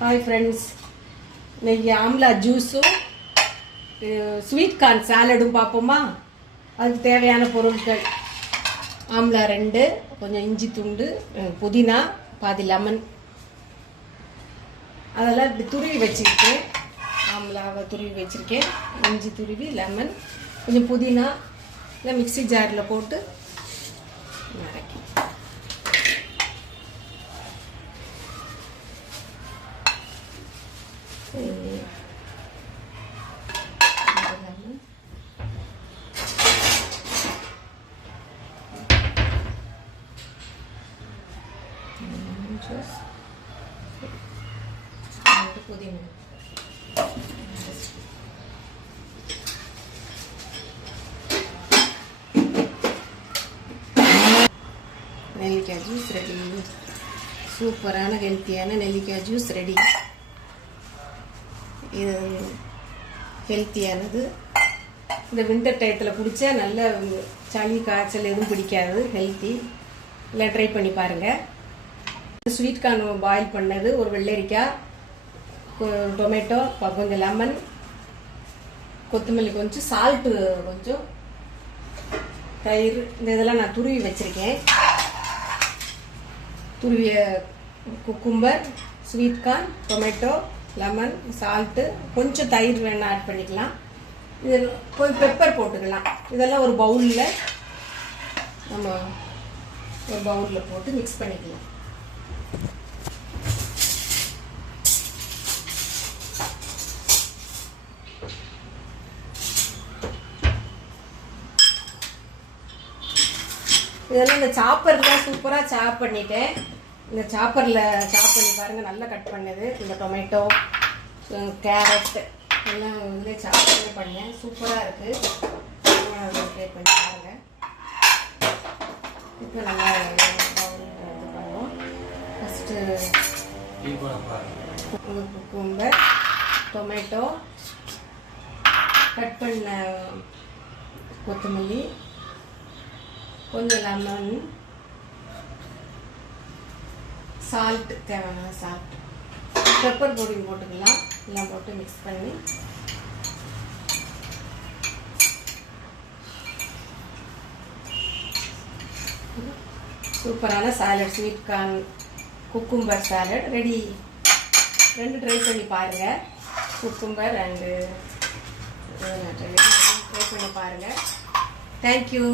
Hi friends இன்னைக்கு ஆம்லா ஜூஸும் sweet corn சாலடும் பார்ப்போமா? அதுக்கு தேவையான பொருட்கள். ஆம்லா ரெண்டு கொஞ்சம் இஞ்சி துண்டு புதினா பாதி லெமன் அதெல்லாம் இப்படி துருவி வச்சுருக்கேன் ஆம்லாவை துருவி வச்சுருக்கேன். இஞ்சி துருவி லெமன் கொஞ்சம் புதினா இல்லை மிக்ஸி ஜாரில் போட்டு நரைக்கி லெமன் lemon புதினா நெல்லிக்காய் ஜூஸ் ரெடி சூப்பரான ஹெல்த்தியான நெல்லிக்காய் ஜூஸ் ரெடி இது ஹெல்த்தியானது இந்த வின்டர் டயத்தில் குடித்தா நல்ல சளி காய்ச்சல் எதுவும் பிடிக்காது. ஹெல்த்தி இல்லை ட்ரை பண்ணி பாருங்கள் ஸ்வீட் கார்ன் பாயில் பண்ணது ஒரு வெள்ளரிக்காய் டொமேட்டோ கொஞ்சம் லெமன் கொத்தமல்லி கொஞ்சம் சால்ட்டு கொஞ்சம் தயிர் இந்த இதெல்லாம் நான் துருவி வச்சுருக்கேன். துருவிய cucumber sweet corn tomato lemon salt கொஞ்சம் தயிர் வேணால் ஆட் பண்ணிக்கலாம். இது கொஞ்சம் பெப்பர் போட்டுக்கலாம். இதெல்லாம் ஒரு பவுலில் நம்ம ஒரு பவுலில் போட்டு மிக்ஸ் பண்ணிக்கலாம். இதெல்லாம் இந்த சாப்பரில் சூப்பராக சாப் பண்ணிட்டேன். இந்த சாப்பரில் சாப் பண்ணி பாருங்கள் நல்லா கட் பண்ணது. இந்த டொமேட்டோ கேரட் எல்லாம் வந்து சாப் பண்ணி பண்ணேன். சூப்பராக இருக்குது ட்ரை பண்ணி பாருங்கள் இப்போ நல்லா குக்கும்பர் டொமேட்டோ கட் பண்ண கொத்தமல்லி கொஞ்சம் லெமன் சால்ட் தேவையான சால்ட் பெப்பர் பொடி போட்டுக்கலாம். எல்லாம் போட்டு மிக்ஸ் பண்ணி. சூப்பரான salad sweet corn cucumber salad ready. ரெண்டு ட்ரை பண்ணி பாருங்கள் குக்கும்பர் அண்டு ட்ரை பண்ணி பாருங்கள் தேங்க்யூ